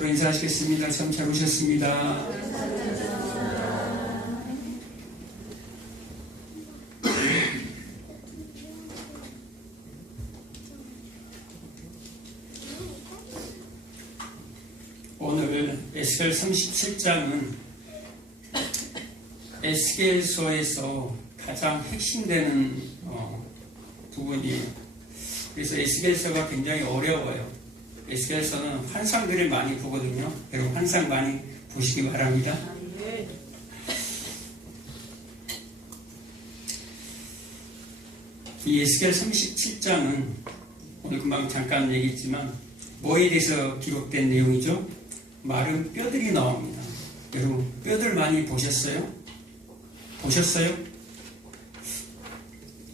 서로 인사하시겠습니다. 참 잘 오셨습니다. 오늘 에스겔 37장은 에스겔서에서 가장 핵심되는 부분이에요. 그래서 에스겔서가 굉장히 어려워요. 에스겔서는 환상들을 많이 보거든요. 여러분 환상 많이 보시기 바랍니다. 이 에스겔 37장은 오늘 금방 잠깐 얘기했지만 뭐에 대해서 기록된 내용이죠? 마른 뼈들이 나옵니다. 여러분 뼈들 많이 보셨어요? 보셨어요?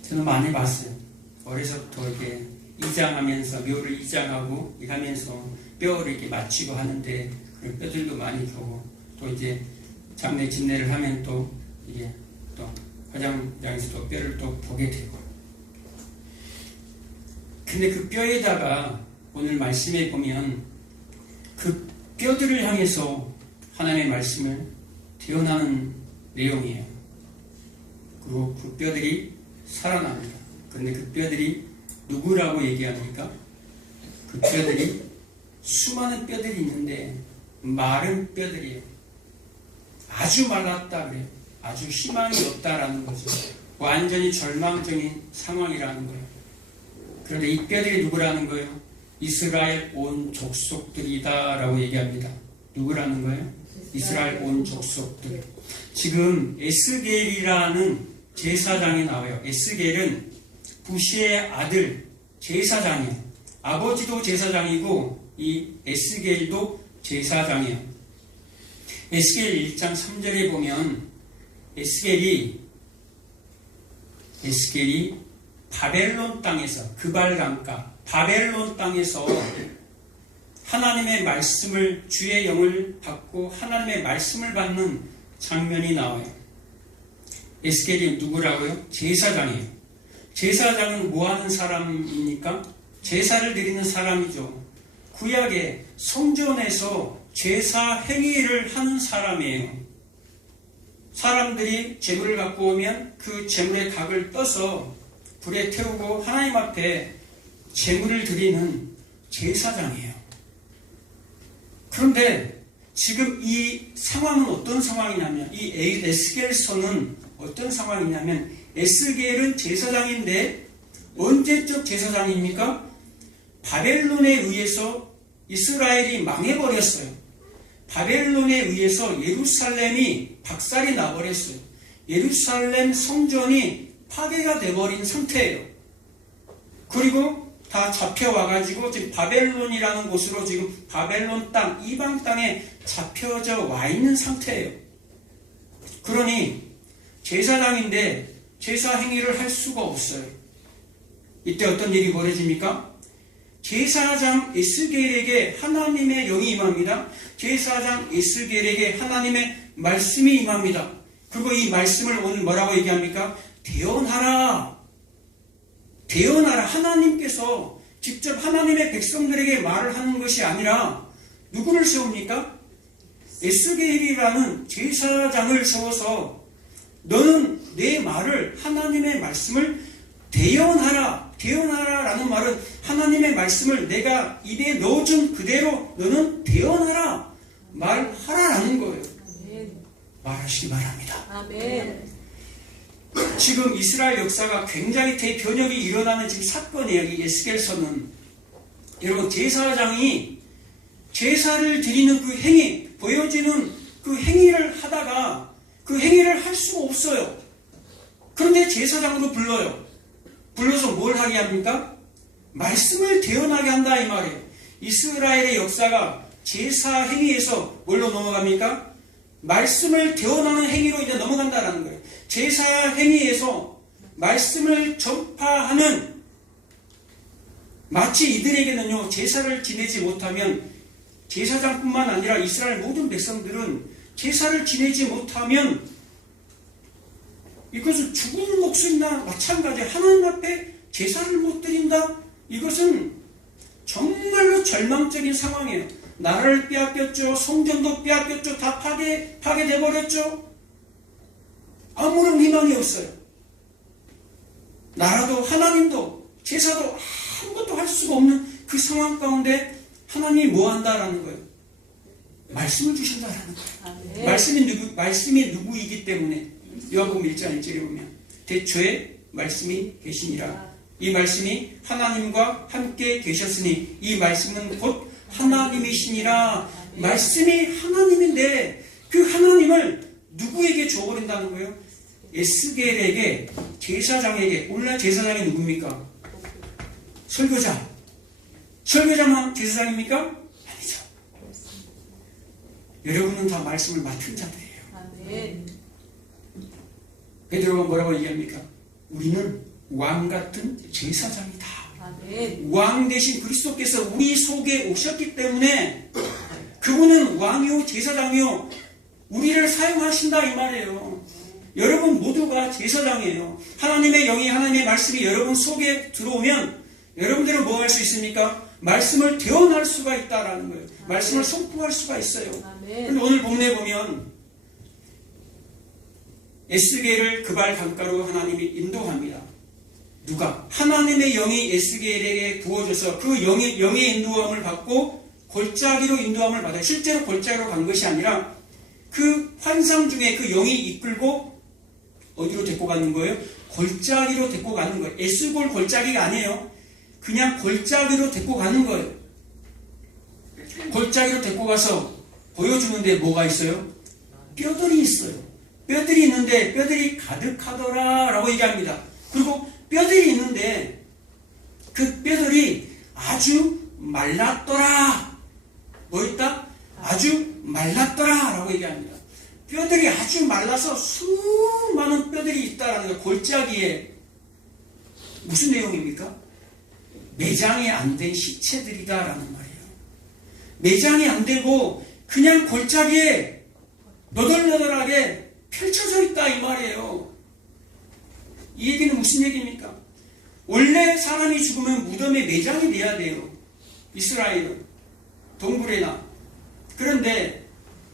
저는 많이 봤어요. 어려서부터 이렇게 이장하면서 묘를 이장하고 이러면서 뼈를 이렇게 맞추고 하는데 그런 뼈들도 많이 보고 또 이제 장례 집례를 하면 또 이게 또 화장장에서 또 뼈를 또 보게 되고. 근데 그 뼈에다가 오늘 말씀에 보면 그 뼈들을 향해서 하나님의 말씀을 태어나는 내용이에요. 그리고 그 뼈들이 살아납니다. 그런데 그 뼈들이 누구라고 얘기합니까? 그 뼈들이 수많은 뼈들이 있는데 마른 뼈들이에요. 아주 말랐다 그래요. 아주 희망이 없다라는 거죠. 완전히 절망적인 상황이라는 거예요. 그런데 이 뼈들이 누구라는 거예요? 이스라엘 온 족속들이다 라고 얘기합니다. 누구라는 거예요? 이스라엘 온 족속들. 지금 에스겔이라는 제사장이 나와요. 에스겔은 부시의 아들 제사장이에요. 아버지도 제사장이고 이 에스겔도 제사장이에요. 에스겔 1장 3절에 보면 에스겔이 바벨론 땅에서 그발강가 바벨론 땅에서 하나님의 말씀을 주의 영을 받고 하나님의 말씀을 받는 장면이 나와요. 에스겔이 누구라고요? 제사장이에요. 제사장은 뭐하는 사람입니까? 제사를 드리는 사람이죠. 구약의 성전에서 제사 행위를 하는 사람이에요. 사람들이 제물을 갖고 오면 그 제물의 각을 떠서 불에 태우고 하나님 앞에 제물을 드리는 제사장이에요. 그런데 지금 이 상황은 어떤 상황이냐면 이 에스겔서는 어떤 상황이냐면 에스겔은 제사장인데 언제적 제사장입니까? 바벨론에 의해서 이스라엘이 망해버렸어요. 바벨론에 의해서 예루살렘이 박살이 나버렸어요. 예루살렘 성전이 파괴가 돼버린 상태예요. 그리고 다 잡혀와가지고 지금 바벨론이라는 곳으로 지금 바벨론 땅, 이방 땅에 잡혀져 와 있는 상태예요. 그러니 제사장인데 제사 행위를 할 수가 없어요. 이때 어떤 일이 벌어집니까? 제사장 에스겔에게 하나님의 영이 임합니다. 제사장 에스겔에게 하나님의 말씀이 임합니다. 그리고 이 말씀을 오늘 뭐라고 얘기합니까? 대언하라. 대언하라. 하나님께서 직접 하나님의 백성들에게 말을 하는 것이 아니라 누구를 세웁니까? 에스겔이라는 제사장을 세워서 너는 내 말을 하나님의 말씀을 대언하라. 대언하라라는 말은 하나님의 말씀을 내가 입에 넣어준 그대로 너는 대언하라. 말하라라는 거예요. 말하시기 바랍니다. 아멘. 지금 이스라엘 역사가 굉장히 대변혁이 일어나는 지금 사건이에요. 이 에스겔서는. 여러분 제사장이 제사를 드리는 그 행위, 보여지는 그 행위를 하다가 그 행위를 할 수가 없어요. 그런데 제사장으로 불러요. 불러서 뭘 하게 합니까? 말씀을 대언하게 한다 이 말이에요. 이스라엘의 역사가 제사 행위에서 뭘로 넘어갑니까? 말씀을 대언하는 행위로 이제 넘어간다라는 거예요. 제사 행위에서 말씀을 전파하는, 마치 이들에게는요 제사를 지내지 못하면, 제사장뿐만 아니라 이스라엘 모든 백성들은 제사를 지내지 못하면 이것은 죽은 목숨이나 마찬가지. 하나님 앞에 제사를 못 드린다? 이것은 정말로 절망적인 상황이에요. 나라를 빼앗겼죠. 성전도 빼앗겼죠. 다 파괴돼 버렸죠. 아무런 희망이 없어요. 나라도 하나님도 제사도 아무것도 할 수가 없는 그 상황 가운데 하나님이 뭐 한다라는 거예요? 말씀을 주신다라는 거예요. 말씀이 누구이기 때문에 요한복음 1장 1절에 보면 태초에 말씀이 계시니라. 이 말씀이 하나님과 함께 계셨으니 이 말씀은 곧 하나님이시니라. 말씀이 하나님인데 그 하나님을 누구에게 줘버린다는 거예요? 에스겔에게, 제사장에게. 오늘날 제사장이 누굽니까? 설교자만 제사장입니까? 아니죠. 여러분은 다 말씀을 맡은 자들이에요. 베드로가 뭐라고 얘기합니까? 우리는 왕 같은 제사장이다. 왕 대신 그리스도께서 우리 속에 오셨기 때문에 그분은 왕이요 제사장이요 우리를 사용하신다 이 말이에요. 여러분 모두가 제사장이에요. 하나님의 영이, 하나님의 말씀이 여러분 속에 들어오면 여러분들은 뭐 할 수 있습니까? 말씀을 대언할 수가 있다라는 거예요. 말씀을 선포할 수가 있어요. 그런데 오늘 본문에 보면 에스겔을 그발 강가로 하나님이 인도합니다. 누가? 하나님의 영이 에스겔에게 부어져서 그 영의 인도함을 받고 골짜기로 인도함을 받아요. 실제로 골짜기로 간 것이 아니라 그 환상 중에 그 영이 이끌고 어디로 데리고 가는 거예요? 골짜기로 데리고 가는 거예요. 에스골 골짜기가 아니에요. 그냥 골짜기로 데리고 가는 거예요. 골짜기로 데리고 가서 보여주는데 뭐가 있어요? 뼈들이 있어요. 뼈들이 있는데 뼈들이 가득하더라 라고 얘기합니다. 그리고 뼈들이 있는데 그 뼈들이 아주 말랐더라. 뭐 있다? 아주 말랐더라 라고 얘기합니다. 뼈들이 아주 말라서 수많은 뼈들이 있다라는 거예요. 골짜기에. 무슨 내용입니까? 매장이 안 된 시체들이다라는 말이에요. 매장이 안 되고 그냥 골짜기에 너덜너덜하게 펼쳐져 있다 이 말이에요. 이 얘기는 무슨 얘기입니까? 원래 사람이 죽으면 무덤에 매장이 돼야 돼요. 이스라엘은 동굴에나. 그런데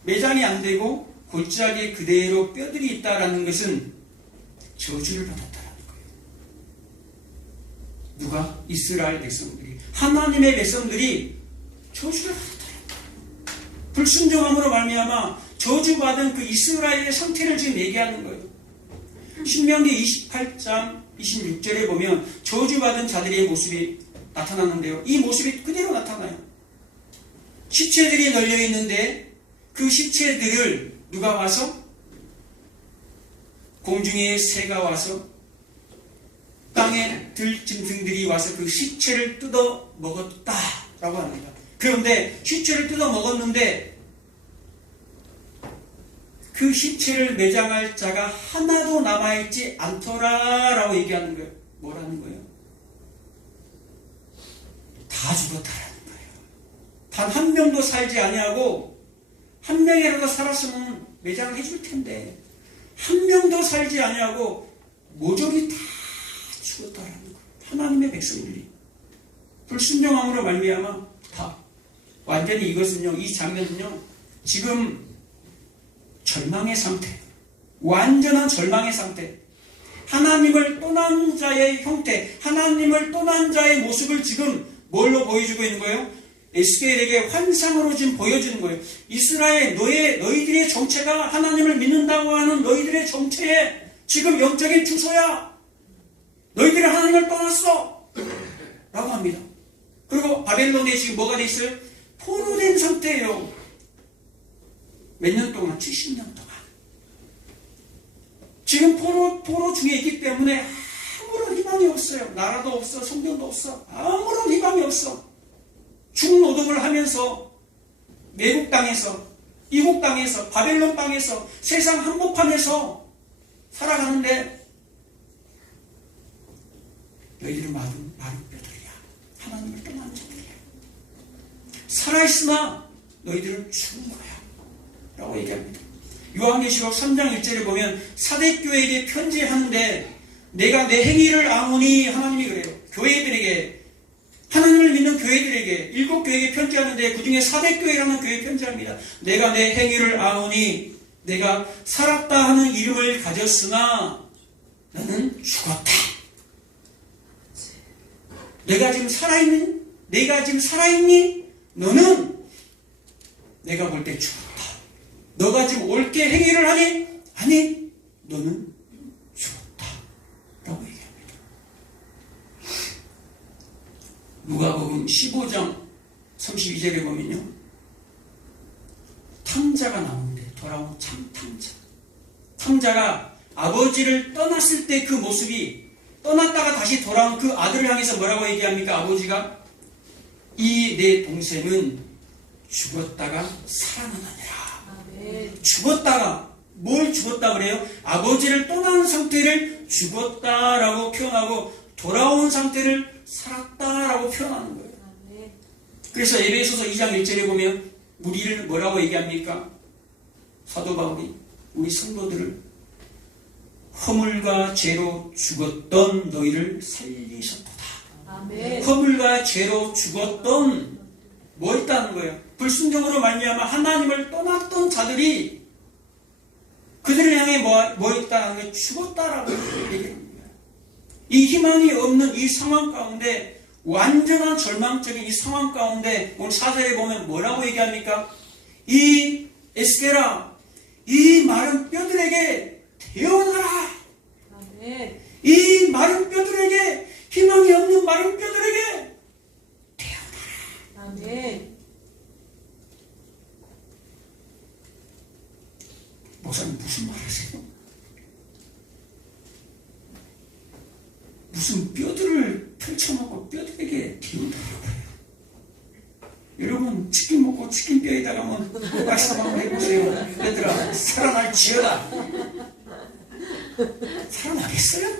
매장이 안 되고 골짜기에 그대로 뼈들이 있다라는 것은 저주를 받았다라는 거예요. 누가? 이스라엘 백성들이. 하나님의 백성들이 저주를 받았다라는 거예요. 불순종함으로 말미암아 저주받은 그 이스라엘의 상태를 지금 얘기하는 거예요. 신명기 28장 26절에 보면 저주받은 자들의 모습이 나타나는데요. 이 모습이 그대로 나타나요. 시체들이 널려 있는데 그 시체들을 누가 와서? 공중의 새가 와서 땅에 들짐승들이 와서 그 시체를 뜯어 먹었다라고 합니다. 그런데 시체를 뜯어 먹었는데 그 시체를 매장할 자가 하나도 남아있지 않더라라고 얘기하는 거예요. 뭐라는 거예요? 다 죽었다라는 거예요. 단 한 명도 살지 아니하고 한 명이라도 살았으면 매장을 해줄 텐데 한 명도 살지 아니하고 모조리 다 죽었다라는 거예요. 하나님의 백성들이 불순종함으로 말미암아 다 완전히 이것은요, 이 장면은요 지금 절망의 상태, 완전한 절망의 상태, 하나님을 떠난 자의 형태, 하나님을 떠난 자의 모습을 지금 뭘로 보여주고 있는 거예요? 에스겔에게 환상으로 지금 보여주는 거예요. 이스라엘 너희들의 정체가 하나님을 믿는다고 하는 너희들의 정체에 지금 영적인 주소야. 너희들이 하나님을 떠났어 라고 합니다. 그리고 바벨론에 지금 뭐가 돼 있어요? 포로된 상태예요. 몇 년 동안? 70년 동안. 지금 포로 중에 있기 때문에 아무런 희망이 없어요. 나라도 없어, 성전도 없어. 아무런 희망이 없어. 중노동을 하면서 외국 땅에서, 이국 땅에서, 바벨론 땅에서, 세상 한복판에서 살아가는데 너희들은 마른 뼈들이야. 하나님을 떠난 자들이야. 살아있으나 너희들은 죽은 거야 라고 얘기합니다. 요한계시록 3장 1절에 보면 사대교회에게 편지하는데 내가 내 행위를 아무니 하나님이 그래요. 교회들에게 하나님을 믿는 교회들에게 7교회에게 편지하는데 그 중에 사대교회라는 교회에 편지합니다. 내가 내 행위를 아노니 내가 살았다 하는 이름을 가졌으나 너는 죽었다. 내가 지금 살아있니? 너는 내가 볼 때 죽었다. 너가 지금 옳게 행위를 하니? 아니, 너는 죽었다. 라고 얘기합니다. 누가복음 15장 32절에 보면요, 탕자가 나오는데, 돌아온 참 탕자. 탕자가 아버지를 떠났을 때 그 모습이, 떠났다가 다시 돌아온 그 아들을 향해서 뭐라고 얘기합니까? 아버지가 이 내 동생은 죽었다가 살아나느니라. 죽었다가, 뭘 죽었다 그래요? 아버지를 떠난 상태를 죽었다라고 표현하고 돌아온 상태를 살았다라고 표현하는 거예요. 그래서 에베소서 2장 1절에 보면 우리를 뭐라고 얘기합니까? 사도 바울이 우리 성도들을 허물과 죄로 죽었던 너희를 살리셨도다. 허물과 죄로 죽었던 뭐 있다는 거예요? 불순종으로 말미암아 하나님을 떠났던 자들이 그들을 향해 뭐 있다는 거예요? 죽었다라고 얘기합니다. 이 희망이 없는 이 상황 가운데, 완전한 절망적인 이 상황 가운데 오늘 4절에 보면 뭐라고 얘기합니까? 이 에스겔아, 이 마른 뼈들에게 태어나라. 이 마른 뼈들에게, 희망이 없는 마른 뼈들에게 태어나라. 목사님 무슨 말 하세요? 무슨 뼈들을 펼쳐놓고 뼈들에게 태운다라고 해요. 여러분 치킨 먹고 치킨 뼈에다가 한번 꼬각사방을 해보세요. 얘들아 살아날지어다. 살아나겠어요?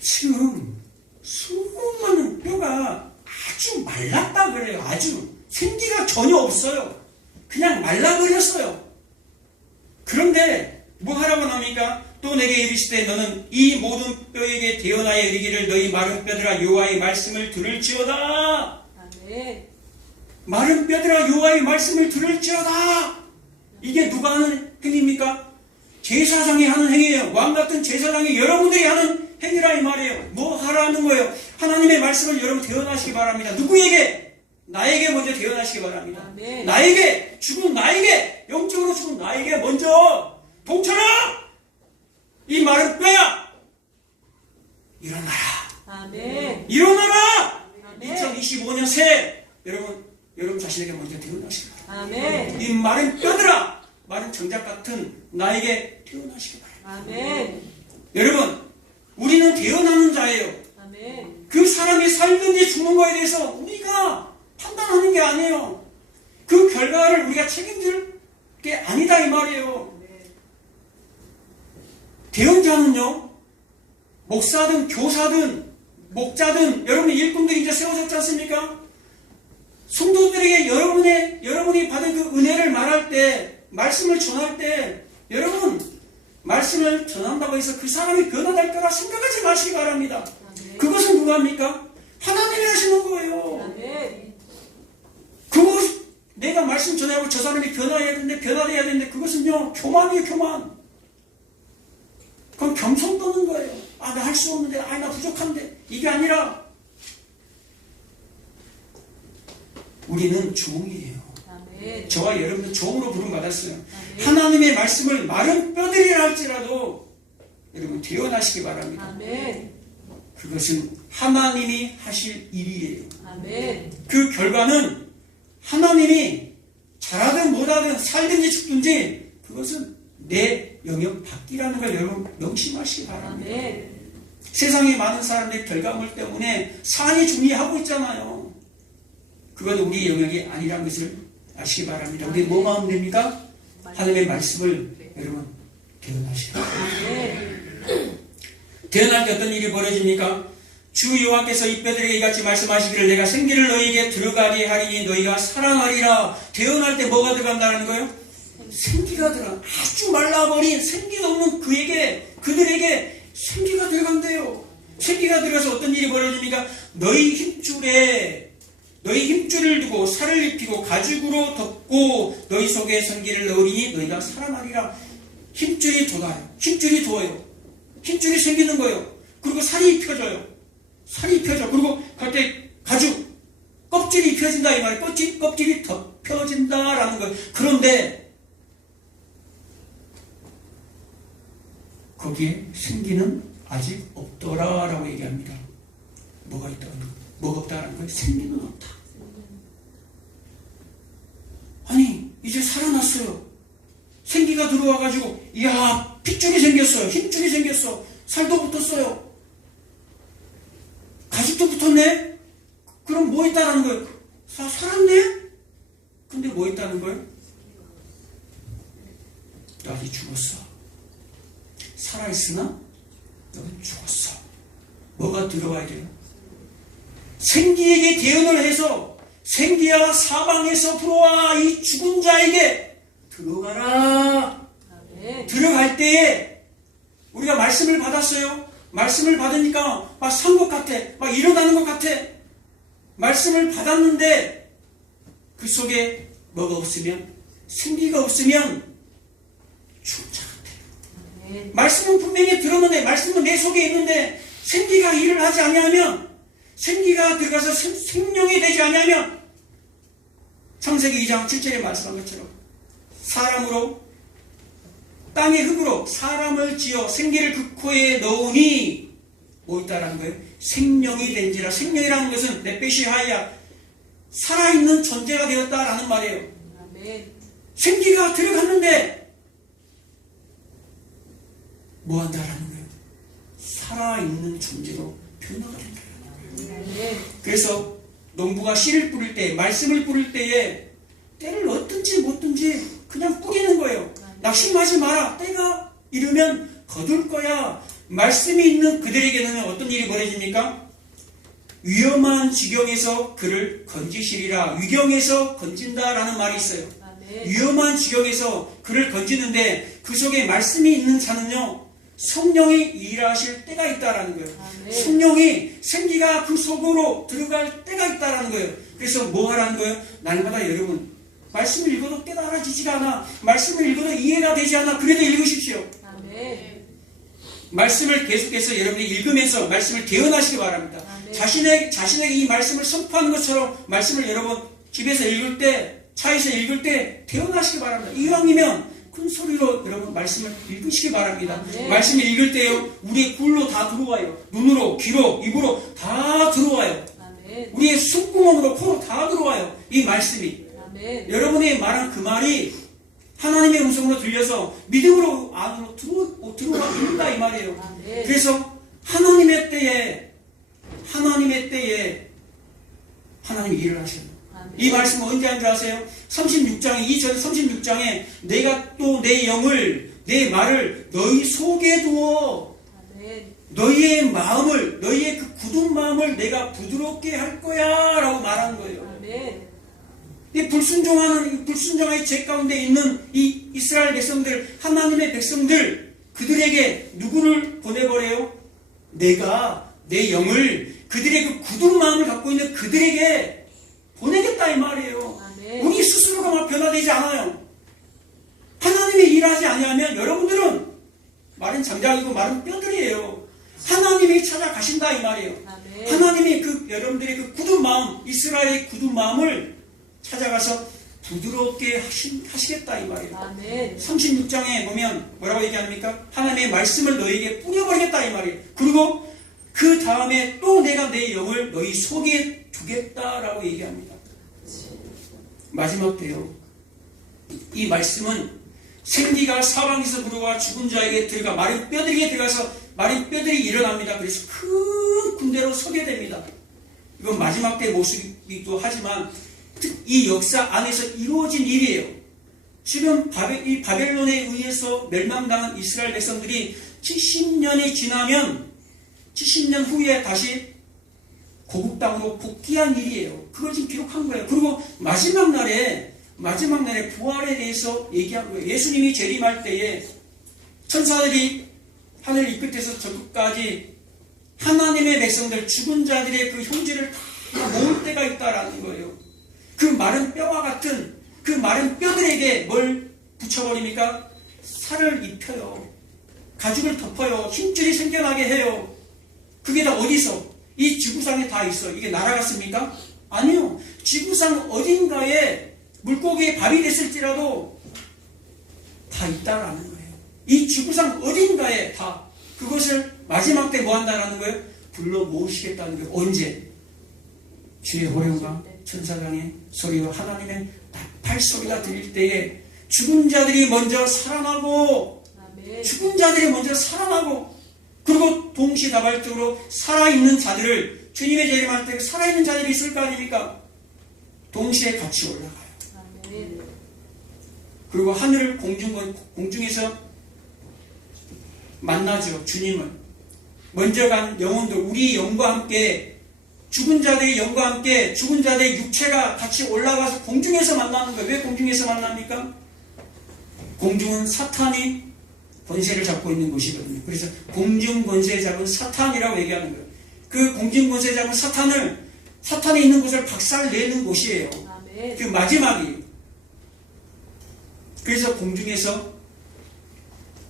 지금 수많은 뼈가 아주 말랐다 그래요. 아주 생기가 전혀 없어요. 그냥 말라버렸어요. 그런데 뭐 하라고 합니까? 또 내게 이르시되 너는 이 모든 뼈에게 대언하여 이르기를 너희 마른 뼈들아 여호와의 말씀을 들을지어다. 마른 뼈들아 여호와의 말씀을 들을지어다. 이게 누가 하는 행위입니까? 제사장이 하는 행위예요. 왕같은 제사장이 여러분들이 하는 행위라 이 말이에요. 뭐 하라는 거예요? 하나님의 말씀을 여러분 대언하시기 바랍니다. 누구에게? 나에게 먼저 대언하시기 바랍니다. 나에게, 죽은 나에게, 영적으로 죽은 나에게 먼저 동천아! 이 마른 뼈야! 일어나라. 일어나라! 2025년 새해 여러분 자신에게 먼저 태어나시기 바랍니다. 이 마른 뼈들아, 마른 정작 같은 나에게 태어나시기 바랍니다. 여러분, 우리는 태어나는 자예요. 그 사람이 살든지 죽는 거에 대해서 우리가 판단하는 게 아니에요. 그 결과를 우리가 책임질 게 아니다 이 말이에요. 대언자는요, 목사든 교사든 목자든 여러분의 일꾼들이 이제 세워졌지 않습니까? 성도들에게 여러분이 받은 그 은혜를 말할 때, 말씀을 전할 때, 여러분, 말씀을 전한다고 해서 그 사람이 변화될 거라 생각하지 마시기 바랍니다. 그것은 누가 합니까? 하나님이 하시는 거예요. 내가 말씀 전하고 저 사람이 변화해야 되는데, 그것은요, 교만이에요, 교만. 그럼 겸손 떠는 거예요. 아, 나 할 수 없는데, 아, 나 부족한데. 이게 아니라, 우리는 종이에요. 저와 여러분은 종으로 부름받았어요. 하나님의 말씀을 마른 뼈들이라 할지라도 여러분 태어나시기 바랍니다. 그것은 하나님이 하실 일이에요. 그 결과는 하나님이 잘하든 못하든 살든지 죽든지 그것은 내 영역 밖이라는 걸 여러분 명심하시기 바랍니다. 세상에 많은 사람들이 결과물 때문에 산이 중리하고 있잖아요. 그건 우리 영역이 아니라는 것을 아시기 바랍니다. 우리 뭐만 하면 됩니까? 하나님의 말씀을 여러분 대언하시기 바랍니다. 대언할 때 어떤 일이 벌어집니까? 주 여호와께서 이 뼈들에게 이같이 말씀하시기를 내가 생기를 너희에게 들어가게 하리니 너희가 살아나리라. 대언할 때 뭐가 들어간다는 거예요? 생기가 들어가. 아주 말라버린 생기가 없는 그들에게 생기가 들어간대요. 생기가 들어가서 어떤 일이 벌어집니까? 너희 힘줄을 두고 살을 입히고 가죽으로 덮고 너희 속에 생기를 넣으리니 너희가 살아나리라. 힘줄이 돋아요. 힘줄이 돋아요. 힘줄이 생기는 거예요. 그리고 살이 입혀져요. 살이 입혀져. 그리고 갑자기 가죽, 껍질이 입혀진다 이 말이에요. 껍질이 덮여진다라는 거예요. 그런데 거기에 생기는 아직 없더라라고 얘기합니다. 뭐가 있다는 거? 뭐가 없다라는 거예요? 생기는 없다. 아니 이제 살아났어요. 생기가 들어와가지고 이야 핏줄이 생겼어요. 힘줄이 생겼어. 살도 붙었어요. 가죽도 붙었네? 그럼 뭐 있다는 거예요? 살았네? 근데 뭐 있다는 거예요? 너 아직 죽었어. 살아있으나 너는 죽었어. 뭐가 들어와야 돼요? 생기에게 대언을 해서 생기야 사방에서 불어와 이 죽은 자에게 들어가라. 들어갈 때에 우리가 말씀을 받았어요. 말씀을 받으니까 막 산 것 같아. 막 일어나는 것 같아. 말씀을 받았는데 그 속에 뭐가 없으면, 생기가 없으면 죽은 자 같아요. 말씀은 분명히 들었는데, 말씀은 내 속에 있는데 생기가 일을 하지 아니하면, 생기가 들어가서 생명이 되지 아니하면, 창세기 2장 7절에 말씀한 것처럼 사람으로 땅의 흙으로 사람을 지어 생기를 그 코에 넣으니 뭐 있다라는 거예요? 생명이 된지라. 생명이라는 것은 네페시 하야, 살아있는 존재가 되었다라는 말이에요. 아멘. 생기가 들어갔는데 뭐 한다라는 거예요? 살아있는 존재로 변화가 된다라는 거예요. 그래서 농부가 씨를 뿌릴 때, 말씀을 뿌릴 때에 때를 얻든지 못든지 그냥 뿌리는 거예요. 낙심하지 마라. 때가 이르면 거둘 거야. 말씀이 있는 그들에게는 어떤 일이 벌어집니까? 위험한 지경에서 그를 건지시리라. 위경에서 건진다라는 말이 있어요. 위험한 지경에서 그를 건지는데 그 속에 말씀이 있는 자는요, 성령이 일하실 때가 있다라는 거예요. 성령이, 생기가 그 속으로 들어갈 때가 있다라는 거예요. 그래서 뭐 하라는 거예요? 날마다 여러분, 말씀을 읽어도 깨달아지지가 않아. 말씀을 읽어도 이해가 되지 않아. 그래도 읽으십시오. 아멘. 말씀을 계속해서 여러분이 읽으면서 말씀을 대언하시기 바랍니다. 자신에게 이 말씀을 선포하는 것처럼 말씀을 여러분 집에서 읽을 때, 차에서 읽을 때 대언하시기 바랍니다. 이왕이면 큰 소리로 여러분 말씀을 읽으시기 바랍니다. 말씀을 읽을 때요, 우리의 굴로 다 들어와요. 눈으로, 귀로, 입으로 다 들어와요. 우리의 숨구멍으로, 코로 다 들어와요. 이 말씀이. 여러분이 말한 그 말이 하나님의 음성으로 들려서 믿음으로 안으로 들어간다 이 말이에요. 그래서 하나님의 때에 하나님이 일을 하셔요. 이 말씀은 언제 한 줄 아세요? 36장에, 2절 36장에 내가 또 내 영을, 내 말을 너희 속에 두어 너희의 마음을, 너희의 그 굳은 마음을 내가 부드럽게 할 거야 라고 말하는 거예요. 이 불순종의 죄 가운데 있는 이 이스라엘 백성들, 하나님의 백성들, 그들에게 누구를 보내버려요? 내가 내 영을, 그들의 그 굳은 마음을 갖고 있는 그들에게 보내겠다 이 말이에요. 우리 스스로가 막 변화되지 않아요. 하나님이 일하지 아니하면 여러분들은 말은 장작이고 말은 뼈들이에요. 하나님이 찾아가신다 이 말이에요. 하나님이 여러분들의 그 굳은 마음, 이스라엘의 굳은 마음을 찾아가서 부드럽게 하시겠다 이 말이에요. 36장에 보면 뭐라고 얘기합니까? 하나님의 말씀을 너희에게 뿌려버리겠다 이 말이에요. 그리고 그 다음에 또 내가 내 영을 너희 속에 두겠다라고 얘기합니다. 마지막 때요, 이 말씀은 생기가 사방에서 불어와 죽은 자에게 들어가 마른 뼈들에게 들어가서 마른 뼈들이 일어납니다. 그래서 큰 군대로 서게 됩니다. 이건 마지막 때 모습이기도 하지만 이 역사 안에서 이루어진 일이에요. 지금 이 바벨론에 의해서 멸망당한 이스라엘 백성들이 70년이 지나면 70년 후에 다시 고국 땅으로 복귀한 일이에요. 그걸 지금 기록한 거예요. 그리고 마지막 날에 부활에 대해서 얘기한 거예요. 예수님이 재림할 때에 천사들이 하늘 이 끝에서 저 끝까지 하나님의 백성들, 죽은 자들의 그 형제를 다 모을 때가 있다라는 거예요. 그 마른 뼈와 같은 그 마른 뼈들에게 뭘 붙여버립니까? 살을 입혀요. 가죽을 덮어요. 힘줄이 생겨나게 해요. 그게 다 어디서? 이 지구상에 다 있어. 이게 날아갔습니까? 아니요. 지구상 어딘가에 물고기의 밥이 됐을지라도 다 있다라는 거예요. 이 지구상 어딘가에 다 그것을 마지막 때 뭐 한다라는 거예요? 불러 모으시겠다는 거예요. 언제? 주의 호령과 천사장의 소리와 하나님의 나팔 소리가 들릴 때에 죽은 자들이 먼저 살아나고, 죽은 자들이 먼저 살아나고, 그리고 동시다발적으로 살아있는 자들을, 주님의 재림할 때 살아있는 자들이 있을 거 아닙니까? 동시에 같이 올라가요. 그리고 하늘을 공중에서 만나죠. 주님을 먼저 간 영혼들, 우리 영과 함께, 죽은 자들의 영과 함께 죽은 자들의 육체가 같이 올라가서 공중에서 만나는 거예요. 왜 공중에서 만납니까? 공중은 사탄이 권세를 잡고 있는 곳이거든요. 그래서 공중 권세 잡은 사탄이라고 얘기하는 거예요. 그 공중 권세 잡은 사탄이 있는 곳을 박살내는 곳이에요. 그 마지막이에요. 그래서 공중에서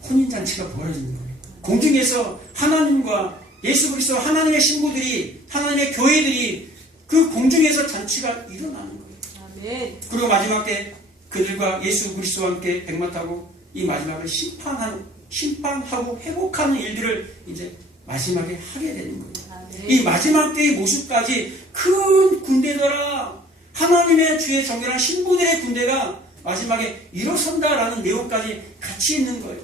혼인잔치가 벌어지는 거예요. 공중에서 하나님과 예수 그리스도 하나님의 신부들이, 하나님의 교회들이 그 공중에서 잔치가 일어나는 거예요. 그리고 마지막 때 그들과 예수 그리스도와 함께 백마 타고 이 마지막을 심판하고 회복하는 일들을 이제 마지막에 하게 되는 거예요. 이 마지막 때의 모습까지 큰 군대더라, 하나님의 주의 정결한 신부들의 군대가 마지막에 일어선다라는 내용까지 같이 있는 거예요.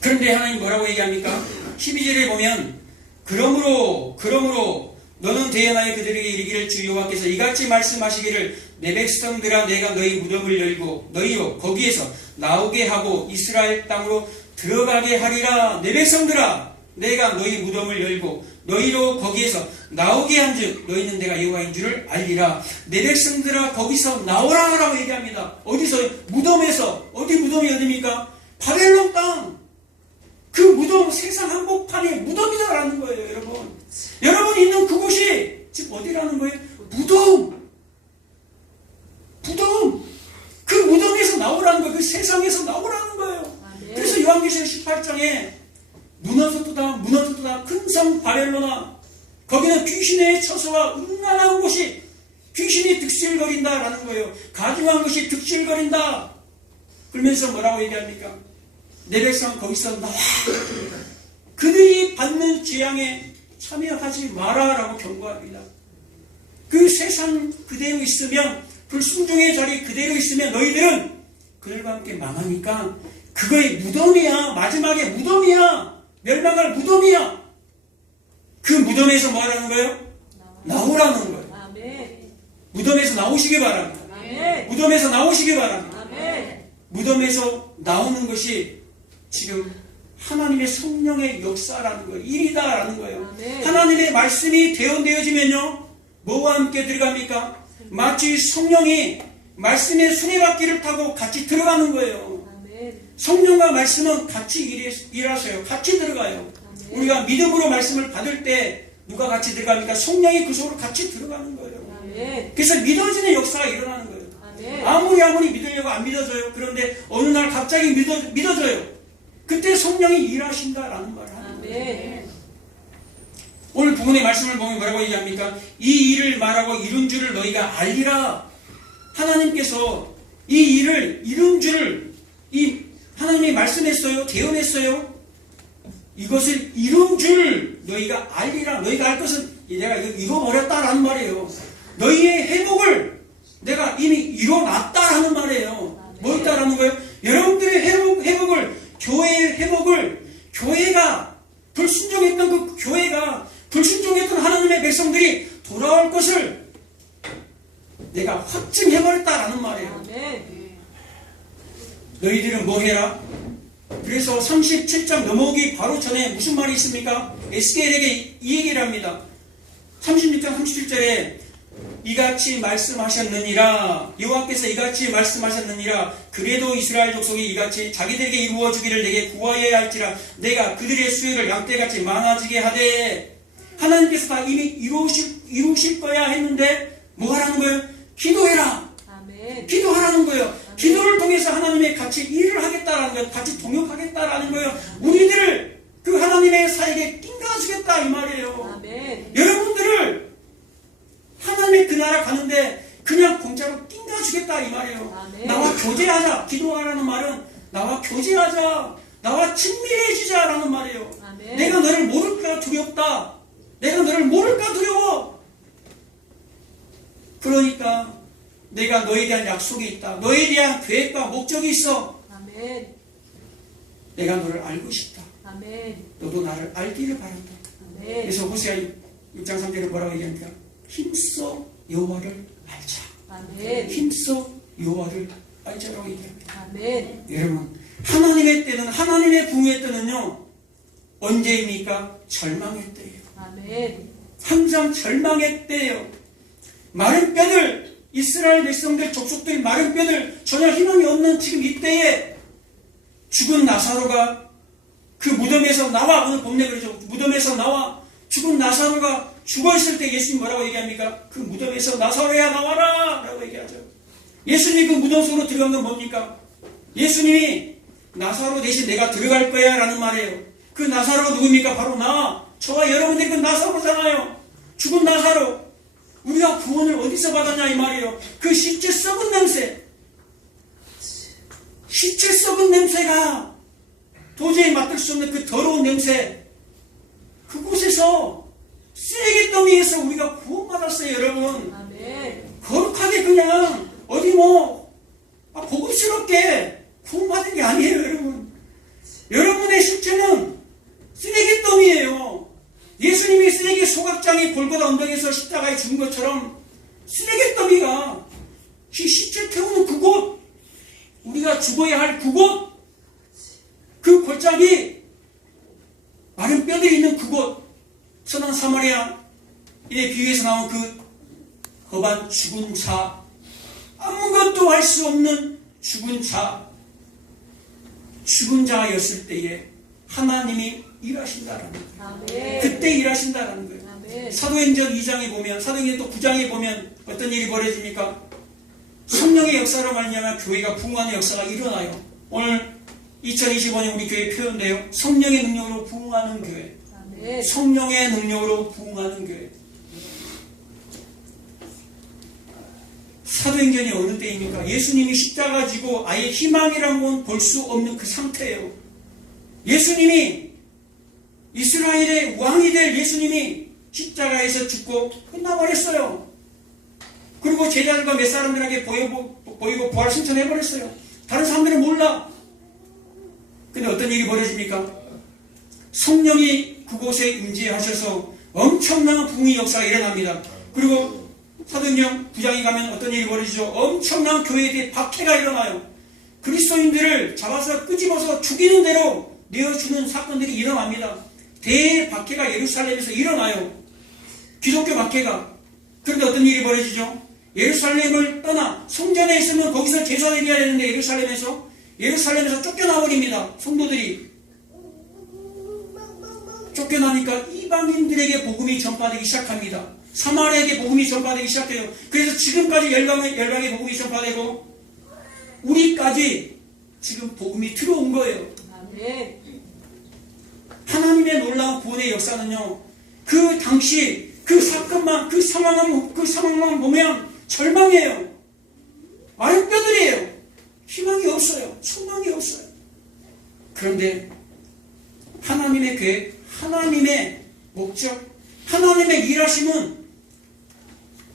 그런데 하나님 뭐라고 얘기합니까? 12절에 보면 그러므로 너는 대언하여 그들에게 이르기를 주 여호와께서 이같이 말씀하시기를 내 백성들아 내가 너희 무덤을 열고 너희로 거기에서 나오게 하고 이스라엘 땅으로 들어가게 하리라. 내 백성들아 내가 너희 무덤을 열고 너희로 거기에서 나오게 한즉 너희는 내가 여호와인 줄을 알리라. 내 백성들아 거기서 나오라 라고 얘기합니다. 어디서? 무덤에서. 어디 무덤이 어디입니까? 바벨론 땅. 그 무덤, 세상 한복판이 무덤이다라는 거예요. 여러분, 여러분이 있는 그곳이 지금 어디라는 거예요? 무덤. 그 무덤에서 나오라는 거예요. 그 세상에서 나오라는 거예요. 그래서 요한계시록 18장에 무너졌도다 큰 성 바벨로나, 거기는 귀신의 처소와 음란한 곳이, 귀신이 득실거린다라는 거예요. 가증한 것이 득실거린다. 그러면서 뭐라고 얘기합니까? 내 백성 거기서 나와. 그들이 받는 재앙에 참여하지 마라라고 경고합니다. 그 세상 그대로 있으면, 불순종의 자리 그대로 있으면 너희들은 그들과 함께 망하니까 그거의 무덤이야. 마지막에 무덤이야. 멸망할 무덤이야. 그 무덤에서 뭐 하라는 거예요? 나오라는 거예요. 무덤에서 나오시기 바랍니다. 무덤에서 나오시기 바랍니다. 무덤에서 나오는 것이 지금 하나님의 성령의 역사라는 거예요. 일이다라는 거예요. 하나님의 말씀이 대언되어지면요, 뭐와 함께 들어갑니까? 마치 성령이 말씀의 수레바퀴를 타고 같이 들어가는 거예요. 성령과 말씀은 같이 일하세요. 같이 들어가요. 우리가 믿음으로 말씀을 받을 때 누가 같이 들어갑니까? 성령이 그 속으로 같이 들어가는 거예요. 그래서 믿어지는 역사가 일어나는 거예요. 아무리 믿으려고 안 믿어져요. 그런데 어느 날 갑자기 믿어져요. 그때 성령이 일하신다라는 말을 하는 거예요. 오늘 부분의 말씀을 보면 뭐라고 얘기합니까? 이 일을 말하고 이룬 줄을 너희가 알리라. 하나님께서 이 일을 이룬 줄을, 이 하나님이 말씀했어요. 대언했어요. 이것을 이룬 줄 너희가 알리라. 너희가 알 것은 내가 이뤄버렸다라는 말이에요. 너희의 회복을 내가 이미 이뤄놨다라는 말이에요. 뭐 있다라는 거예요? 여러분들의 회복을, 교회의 회복을, 교회가 불순종했던 그 교회가, 불순종했던 하나님의 백성들이 돌아올 것을 내가 확증해버렸다라는 말이에요. 너희들은 뭐 해라? 그래서 37장 넘어오기 바로 전에 무슨 말이 있습니까? 에스겔에게 이 얘기를 합니다. 36장 37절에 이같이 말씀하셨느니라. 여호와께서 이같이 말씀하셨느니라. 그래도 이스라엘 족속이 이같이 자기들에게 이루어 주기를 내게 구하여야 할지라. 내가 그들의 수요를 양떼같이 많아지게 하되. 하나님께서 다 이미 이루실 거야 했는데 뭐 하라는 거예요? 기도해라. 아멘. 기도하라는 거예요. 기도를 통해서 하나님의 같이 일을 하겠다라는 거예요. 같이 동역하겠다라는 거예요. 우리들을 그 하나님의 사역에 낑겨주겠다 이 말이에요. 아멘. 여러분들을 하나님의 그 나라 가는데 그냥 공짜로 낑겨주겠다 이 말이에요. 아멘. 나와 교제하자. 기도하라는 말은 나와 교제하자. 나와 친밀해지자라는 말이에요. 아멘. 내가 너를 모를까 두렵다. 내가 너를 모를까 두려워. 그러니까 내가 너에 대한 약속이 있다. 너에 대한 계획과 목적이 있어. 아멘. 내가 너를 알고 싶다. 아멘. 너도 나를 알기를 바란다. 아멘. 그래서 호세아 6장 3절에 뭐라고 얘기합니까? 힘써 여호와를 알자. 아멘. 힘써 여호와를 알자라고 얘기합니다. 아멘. 여러분, 하나님의 때는, 하나님의 부흥의 때는요, 언제입니까? 절망의 때예요. 아멘. 항상 절망의 때예요. 마른 뼈들, 이스라엘 백성들, 족속들, 마른 뼈들, 전혀 희망이 없는 지금 이때에 죽은 나사로가 그 무덤에서 나와. 오늘 본문에 그러죠. 무덤에서 나와. 죽은 나사로가 죽어있을 때 예수님 뭐라고 얘기합니까? 그 무덤에서 나사로야 나와라 라고 얘기하죠. 예수님이 그 무덤 속으로 들어간 건 뭡니까? 예수님이 나사로 대신 내가 들어갈 거야 라는 말이에요. 그 나사로가 누굽니까? 바로 나. 저와 여러분들이 그 나사로잖아요. 죽은 나사로. 우리가 구원을 어디서 받았냐 이 말이에요. 그 시체 썩은 냄새. 시체 썩은 냄새가 도저히 맡을 수 없는 그 더러운 냄새. 그곳에서 쓰레기 더미에서 우리가 구원받았어요, 여러분. 아멘. 거룩하게 그냥 어디 뭐 고급스럽게 구원받은 게 아니에요, 여러분. 여러분의 시체는 쓰레기 더미예요. 예수님이 쓰레기 소각장이 골고다 언덕에서 십자가에 죽은 것처럼 쓰레기 더미가 이 시체 태우는 그곳, 우리가 죽어야 할 그곳, 그 골짜기, 마른 뼈들이 있는 그곳, 선한 사마리아의 비유에서 나온 그 험한 죽은 자, 아무것도 할 수 없는 죽은 자, 죽은 자였을 때에 하나님이 일하신다라는 거예요. 아멘. 그때 일하신다라는 거예요. 아멘. 사도행전 2장에 보면, 사도행전 또 9장에 보면 어떤 일이 벌어집니까? 성령의 역사로 말미암아 교회가 부흥하는 역사가 일어나요. 오늘 2025년 우리 교회 표현돼요. 성령의 능력으로 부흥하는 교회. 아멘. 성령의 능력으로 부흥하는 교회. 사도행전이 어느 때입니까? 예수님이 십자가 지고 아예 희망이란 건 볼 수 없는 그 상태예요. 예수님이 이스라엘의 왕이 될 예수님이 십자가에서 죽고 끝나버렸어요. 그리고 제자들과 몇 사람들에게 보이고 부활 승천해버렸어요. 다른 사람들은 몰라. 근데 어떤 일이 벌어집니까? 성령이 그곳에 임재하셔서 엄청난 부흥의 역사가 일어납니다. 그리고 사도행전 9장에 가면 어떤 일이 벌어지죠? 엄청난 교회에 대해 박해가 일어나요. 그리스도인들을 잡아서 끄집어서 죽이는 대로 내어주는 사건들이 일어납니다. 대박해가 예루살렘에서 일어나요. 기독교 박해가. 그런데 어떤 일이 벌어지죠? 예루살렘을 떠나 성전에 있으면 거기서 제사드려야 되는데 예루살렘에서 쫓겨나버립니다. 성도들이. 쫓겨나니까 이방인들에게 복음이 전파되기 시작합니다. 사마리아에게 복음이 전파되기 시작해요. 그래서 지금까지 열방의 복음이 전파되고 우리까지 지금 복음이 들어온 거예요. 아멘. 하나님의 놀라운 구원의 역사는요, 그 당시 그 사건만, 그 상황만 보면 절망이에요. 마른 뼈들이에요. 희망이 없어요. 소망이 없어요. 그런데 하나님의 계획, 하나님의 목적, 하나님의 일하심은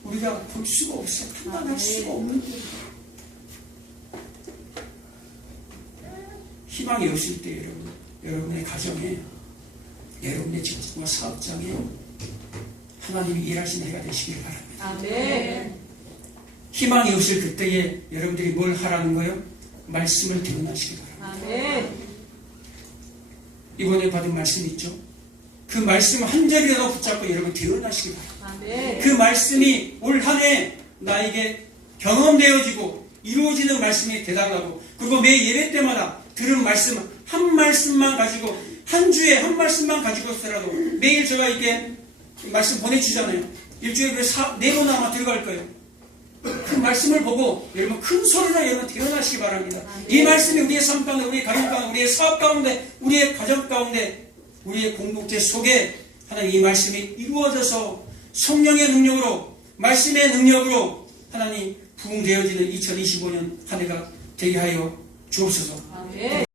우리가 볼 수가 없어요. 판단할 수가 없는 거예요. 희망이 없을 때 여러분의 가정에, 여러분의 직장과 사업장에 하나님이 일하시는 해가 되시길 바랍니다. 아멘. 희망이 없을 그때에 여러분들이 뭘 하라는 거예요? 말씀을 대언하시기 바랍니다. 아멘. 이번에 받은 말씀 있죠? 그 말씀 한 절이라도 붙잡고 여러분 대언하시기 바랍니다. 아멘. 그 말씀이 올 한 해 나에게 경험되어지고 이루어지는 말씀이 되달라고, 그리고 매 예배 때마다 들은 말씀 한 말씀만 가지고, 한 주에 한 말씀만 가지고서라도 매일 제가 이렇게 말씀 보내주잖아요. 일주일에 4번 아마 들어갈 거예요. 그 말씀을 보고 여러분 큰 소리로 여러분 태어나시기 바랍니다. 이 말씀이 우리의 삶 가운데, 우리의 가정 가운데, 우리의 사업 가운데, 우리의 가정 가운데, 우리의 공동체 속에 하나님 이 말씀이 이루어져서 성령의 능력으로, 말씀의 능력으로 하나님 부흥되어지는 2025년 한 해가 되게 하여 주옵소서. 아멘.